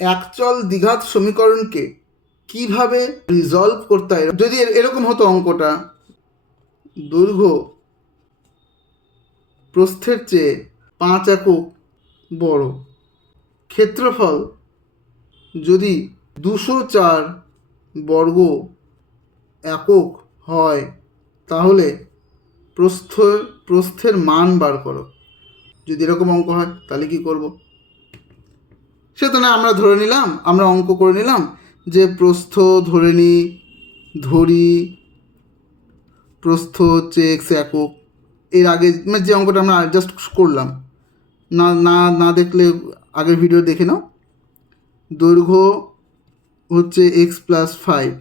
একচল দ্বিঘাত সমীকরণকে কিভাবে রিজলভ করতে হয়। যদি এরকম হতো অঙ্কটা, দৈর্ঘ্য প্রস্থের চেয়ে 5 একক বড়, ক্ষেত্রফল যদি 204 বর্গ একক হয়, তাহলে প্রস্থের মান বার করো। যদি এরকম অঙ্ক হয় তাহলে কি করব? সে তো না, আমরা অঙ্ক করে নিলাম যে প্রস্থ ধরি প্রস্থ হচ্ছে এক্স একক। এর আগে যে অঙ্কটা আমরা জাস্ট করলাম, না না না দেখলে আগের ভিডিও দেখে নাও। দৈর্ঘ্য হচ্ছে x+5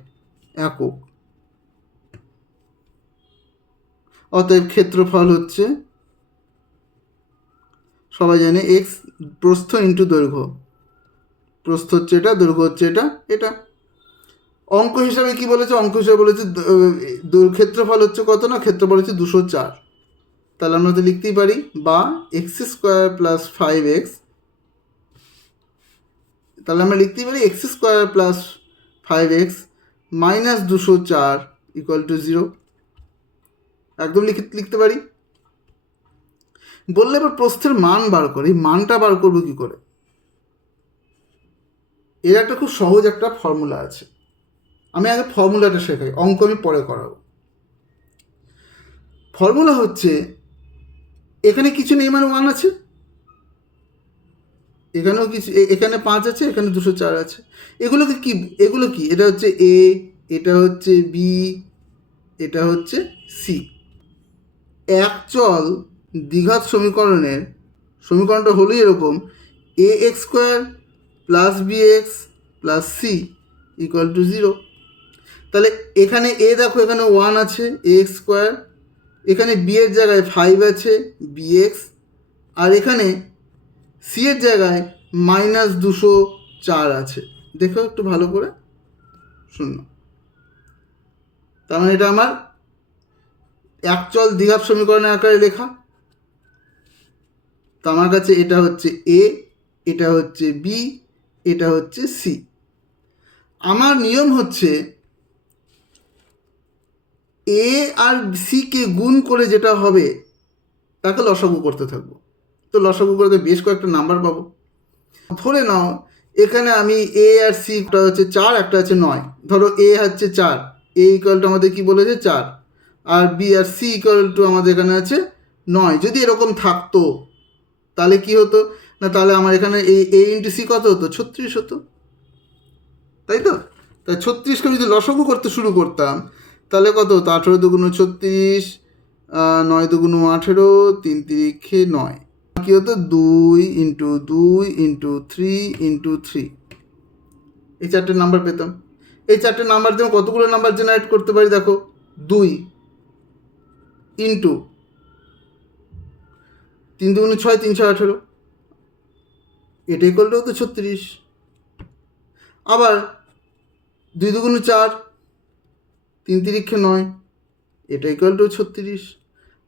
একক, অতএব ক্ষেত্রফল হচ্ছে, সবাই জানে, এক্স প্রস্থ ইন্টু দৈর্ঘ্য। প্রস্থ হচ্ছে এটা, দৈর্ঘ্য হচ্ছে এটা। অঙ্ক হিসাবে কি বলেছে? অঙ্ক হিসাবে বলেছে ক্ষেত্রফল হচ্ছে কত না, ক্ষেত্রফল হচ্ছে 204। তাহলে আমরা তো লিখতেই পারি, বা x² + 5x, তাহলে আমরা লিখতেই পারি x² + 5x - 204 = 0। একদম লিখতে পারি। বললে এবার প্রস্থের মান বার করে, এই মানটা বার করবো কি করে? এর একটা খুব সহজ একটা ফর্মুলা আছে। আমি আগে ফর্মুলাটা শেখাই, অঙ্ক আমি পরে করাবো। ফর্মুলা হচ্ছে, এখানে কিছু নেই মানে 1 আছে, এখানেও কিছু, এখানে 5 আছে, এখানে 204 আছে। এগুলো কি? এটা হচ্ছে এ, এটা হচ্ছে বি, এটা হচ্ছে সি। একচল দ্বিঘাত সমীকরণটা হলো এরকম: ax² + bx + c = 0। তাহলে এখানে এ দেখো, এখানে 1 আছে, ax², এখানে বি এর জায়গায় 5 আছে, bx, আর এখানে সি এর জায়গায় -204 আছে। দেখো একটু ভালো করে, 0। তার মানে এটা আমার একচল দ্বিঘাত সমীকরণের আকারে লেখা। তো আমার কাছে এটা হচ্ছে এ, এটা হচ্ছে বি, এটা হচ্ছে সি। আমার নিয়ম হচ্ছে এ আর সিকে গুণ করে যেটা হবে তাকে লসাগু করতে থাকবো। তো লসাগু করতে বেশ কয়েকটা নাম্বার পাবো। ধরে নাও এখানে আমি এ আর সি, একটা হচ্ছে 4, একটা হচ্ছে 9। ধরো এ হচ্ছে 4, এ = আমাদের কি বলেছে 4, আর বি আর সি = আমাদের এখানে আছে 9। যদি এরকম থাকতো তাহলে কি হতো না, তাহলে আমার এখানে এই এ ইন্টু সি কত হতো? 36 হতো, তাই তো? তাই 36কে যদি লসাগু করতে শুরু করতাম তাহলে কত হতো? 18 × 2 = 36, 9 × 2 = 18, 3 × 3 = 9। কি হতো? 2 × 2 × 3 × 3। এই 4টে নাম্বার পেতাম। এই 4টে নাম্বার দিয়ে কতগুলো নাম্বার জেনারেট করতে পারি দেখো? 2 ইন্টু 3 × 2 = 6, 318, এটা = হতো 36। আবার 2 × 2 = 4, 3 × 3 = 9, এটা = 36।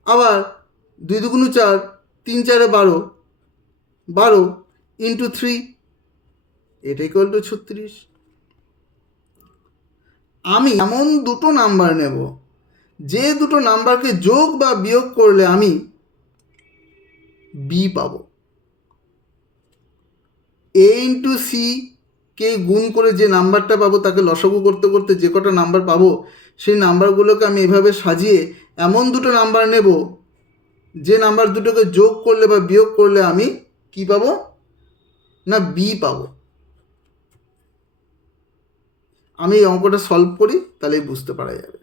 আবার 2 × 2 = 4, 3 × 4 = 12, 12 ইন্টু 3, এটা = 36। আমি এমন দুটো নাম্বার নেব যে দুটো নাম্বারকে যোগ বা বিয়োগ করলে আমি বি পাবো। এ ইন্টু সি কে গুণ করে যে নাম্বারটা পাবো তাকে লসাগু করতে করতে যে কটা নাম্বার পাবো, সেই নাম্বারগুলোকে আমি এভাবে সাজিয়ে এমন দুটো নাম্বার নেব যে নাম্বার দুটোকে যোগ করলে বা বিয়োগ করলে আমি কি পাবো না, বি পাবো। আমি এই অঙ্কটা সলভ করি, তাহলেই বুঝতে পারা যাবে।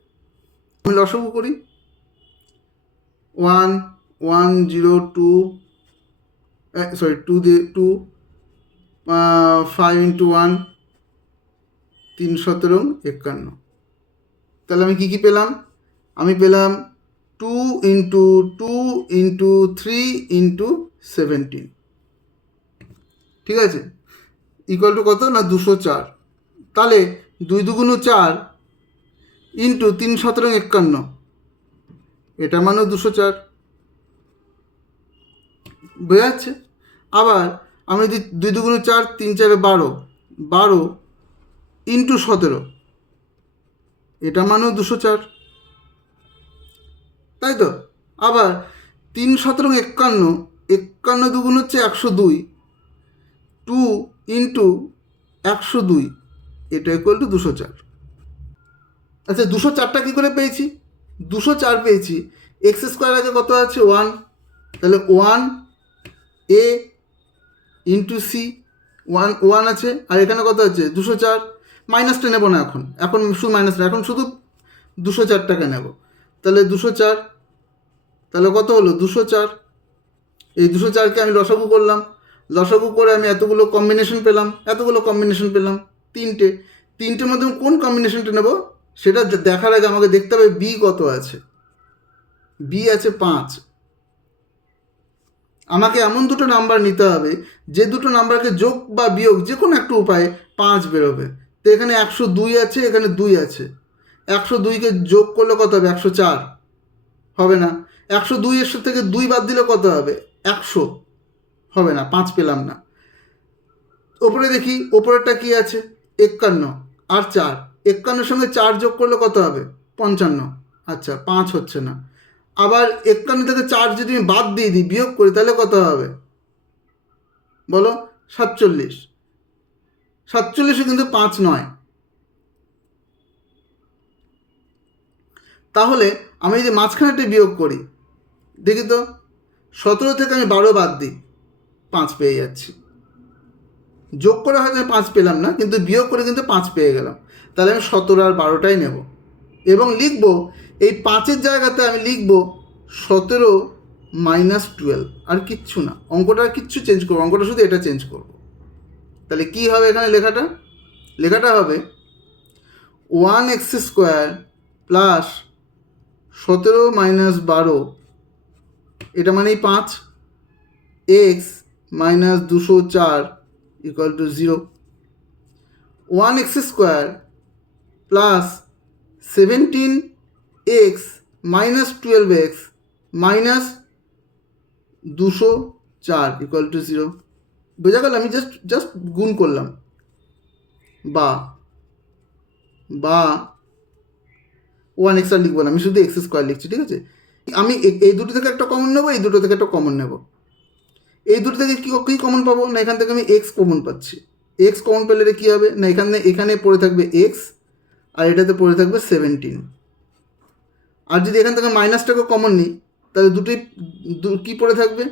আমি লসাগু করি। 1 1 0 2, 2 5 × 1 3 17 51। তাহলে আমি কি পেলাম? আমি পেলাম 2 × 2 × 3 × 17, ঠিক আছে, = কত না 204। তাহলে 2 × 2 = 4 ইন্টু 3 17 51, এটা মানেও 204, বোঝা যাচ্ছে? আবার আমি যদি 2 × 2 = 4, 3 × 4 = 12, 12 ইন্টু 17, এটা মানেও 204, তাই তো? আবার 3 17 51, 51 দুগুণ হচ্ছে 102, 2 ইন্টু 102, এটা ইকুয়াল টু 204। আচ্ছা 204টা কী করে পেয়েছি? 204 পেয়েছি, এক্স স্কোয়ার আগে কত আছে? 1, তাহলে 1 এ ইন্টু সি, 1 আছে, আর এখানে কত আছে? 204। মাইনাসটা নেবো না এখন, এখন শুধু মাইনাস না, এখন শুধু 204টাকে নেব। তাহলে 204, তাহলে কত হলো? 204। এই 204কে আমি লসাগু করলাম, লসাগু করে আমি এতগুলো কম্বিনেশন পেলাম, তিনটের মধ্যে কোন কম্বিনেশনটা নেব সেটা দেখার আগে আমাকে দেখতে হবে বি কত আছে। বি আছে 5। আমাকে এমন দুটো নাম্বার নিতে হবে যে দুটো নাম্বারকে যোগ বা বিয়োগ যে কোনো একটা উপায়ে 5 বেরোবে। তো এখানে 102 আছে, এখানে 2 আছে, 102কে যোগ করলে কত হবে? 104 হবে না। 102 এর থেকে 2 বাদ দিলে কত হবে? 100 হবে না, 5 পেলাম না। ওপরে দেখি, ওপরেরটা কি আছে? 51 আর 4, 51 সঙ্গে 4 যোগ করলে কত হবে? 55। আচ্ছা 5 হচ্ছে না। আবার 51 থেকে 4 যদি আমি বাদ দিয়ে দিই, বিয়োগ করি, তাহলে কত হবে বলো? 47। 47ও কিন্তু 5 নয়। তাহলে আমি যদি মাঝখানেটা বিয়োগ করি, দেখি তো, 17 থেকে আমি 12 বাদ দিই, 5 পেয়ে যাচ্ছি। যোগ করে হয়তো আমি 5 পেলাম না, কিন্তু বিয়োগ করে কিন্তু 5 পেয়ে গেলাম। তাহলে আমি 17 আর 12টাই নেব এবং লিখব, এই 5-এর জায়গাতে আমি লিখব 17 মাইনাস 12, আর কিচ্ছু না। অঙ্কটা আর কিচ্ছু চেঞ্জ করবো, অঙ্কটা শুধু এটা চেঞ্জ করব। তাহলে কি হবে এখানে লেখাটা হবে 1x স্কোয়ার প্লাস 17 মাইনাস 12, এটা মানেই 5, x minus 204 equal to 0। 1x square plus 17x minus 12x minus 204 equal to 0। বোঝা গেল? আমি জাস্ট গুণ করলাম, বা 1x আর লিখবো না, আমি শুধু এক্স স্কোয়ার লিখছি, ঠিক আছে? আমি এই দুটো থেকে একটা কমন নেবো, এই দুটো থেকে একটা কমন নেব। এই দুটো থেকে কী কমন পাবো? না এখান থেকে আমি এক্স কমন পাচ্ছি। এক্স কমন পেলে কী হবে? না এখানে পড়ে থাকবে এক্স, আর এটাতে পড়ে থাকবে 17। আর যদি এখান থেকে মাইনাসটাকে কমন নিই, তাহলে দুটোই কী পড়ে থাকবে?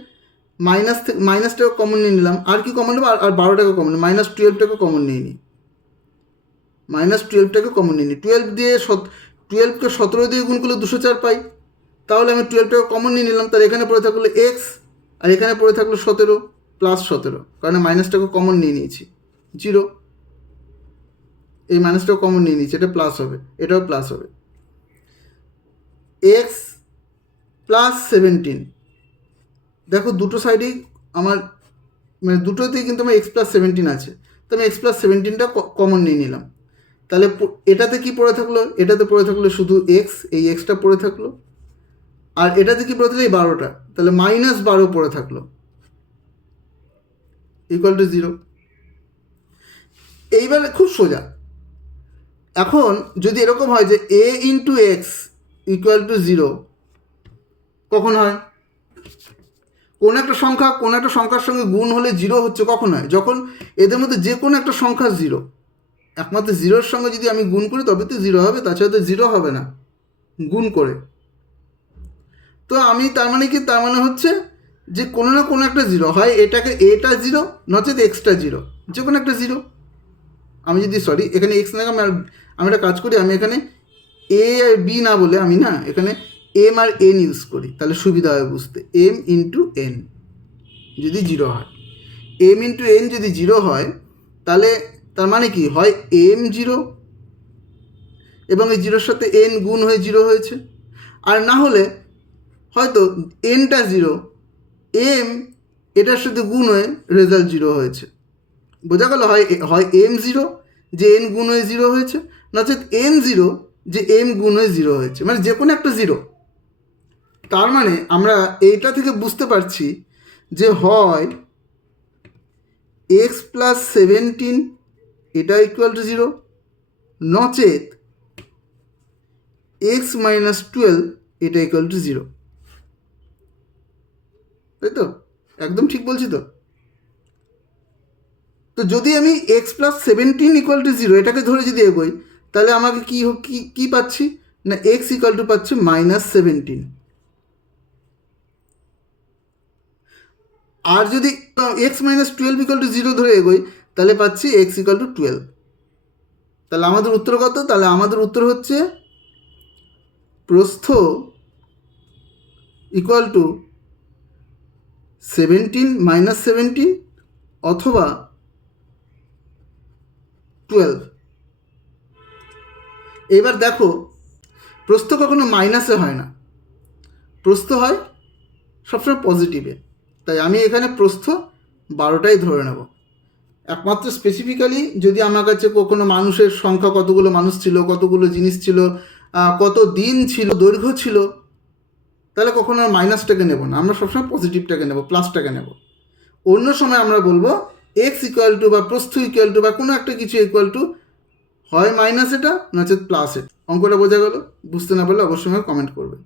মাইনাসটাকে কমন নিয়ে নিলাম, আর কি কমন নেবো? আর 12টাকে কমন নিই, মাইনাস 12টাকে কমন নিয়ে নিই, 12 দিয়ে 12কে 17 দিয়ে গুণ করলে 204 পাই। তাহলে আমি 12টাকে কমন নিয়ে নিলাম, তাহলে এখানে পড়ে থাকলো এক্স, আর এখানে পড়ে থাকলো 17 প্লাস 17, কারণ মাইনাসটাকে কমন নিয়ে নিয়েছি, 0। এই মাইনাসটাকে কমন নিয়ে নিয়েছি, এটা প্লাস হবে, এটাও প্লাস হবে। এক্স প্লাস 17, দেখো দুটো সাইডেই আমার মানে দুটোতেই কিন্তু আমার এক্স প্লাস 17 আছে, তো আমি এক্স প্লাস 17টা কমন নিয়ে নিলাম। তাহলে এটাতে কি পড়ে থাকলো? এটাতে পড়ে থাকলো শুধু এক্স, এই এক্সটা পড়ে থাকলো, আর এটাতে কি পড়ে থাকলো? এই 12টা, তাহলে মাইনাস 12 পড়ে থাকলো ইকুয়াল টু 0। এইবারে খুব সোজা। এখন যদি এরকম হয় যে এ ইন্টু এক্স ইকুয়াল টু 0, কখন হয়? কোনো একটা সংখ্যার সঙ্গে গুণ হলে 0 হচ্ছে কখন হয়? যখন এদের মধ্যে যে কোনো একটা সংখ্যা 0, একমাত্র 0-এর সঙ্গে যদি আমি গুণ করি তবে তো 0 হবে, তাছাড়া তো 0 হবে না গুণ করে। তো আমি তার মানে হচ্ছে যে কোনো না কোনো একটা 0 হয়, এটা 0 নচেত এক্সটা 0, যে কোনো একটা 0। আমি যদি এখানে এক্স না, আমি একটা কাজ করি, আমি এখানে এ আর বি না বলে আমি এখানে এম আর এন ইউজ করি, তাহলে সুবিধা হয় বুঝতে। এম ইন্টু এন যদি 0 হয়, এম ইন্টু এন যদি 0 হয়, তাহলে তার মানে কি হয়? এম 0 এবং এই 0-এর সাথে এন গুণ হয়ে 0 হয়েছে। আর না হলে হয়তো এনটা 0, এম এটার সাথে গুণ হয়ে রেজাল্ট 0 হয়েছে। বোঝা গেল? হয় এম 0 যে এন গুণ হয়ে 0 হয়েছে, নচেত এন 0 যে এম গুণ হয়ে 0 হয়েছে, মানে যে কোনো একটা 0। তার মানে আমরা এইটা থেকে বুঝতে পারছি যে হয় এক্স প্লাস 17 এটা ইকুয়াল টু 0, নচেত x মাইনাস 12 এটা ইকুয়াল টু 0। তাই তো? একদম ঠিক বলছি তো? তো যদি আমি x প্লাস 17 ইকুয়াল টু 0 এটাকে ধরে যদি এগোই, তাহলে আমাকে কি পাচ্ছি না, x ইকুয়াল টু পাচ্ছি মাইনাস 17। আর যদি x মাইনাস 12 ইকুয়াল টু 0 ধরে এগোই, তাহলে পাচ্ছি x ইকুয়াল টু 12। তাহলে আমাদের উত্তর কত? তাহলে আমাদের উত্তর হচ্ছে প্রস্থ ইকুয়াল টু 17 মাইনাস 17 অথবা 12। এবার দেখো, প্রস্থ কখনো মাইনাসে হয় না, প্রস্থ হয় সবসময় পজিটিভে। তাই আমি এখানে প্রস্থ 12টাই ধরে নেব। একমাত্র স্পেসিফিক্যালি যদি আমার কাছে কোনো মানুষের সংখ্যা, কতগুলো মানুষ ছিল, কতগুলো জিনিস ছিল, কত দিন ছিল, দৈর্ঘ্য ছিল, তাহলে কখনো আর মাইনাসটাকে নেব না, আমরা সবসময় পজিটিভটাকে নেব, প্লাসটাকে নেব। অন্য সময় আমরা বলবো এক্স ইকুয়াল টু বা প্রস্থ ইকুয়াল টু বা কোনো একটা কিছু ইকুয়াল টু হয় মাইনাস এটা নচেত প্লাস এটা। অঙ্কটা বোঝা গেল? বুঝতে না পারলে অবশ্যই কমেন্ট করবে।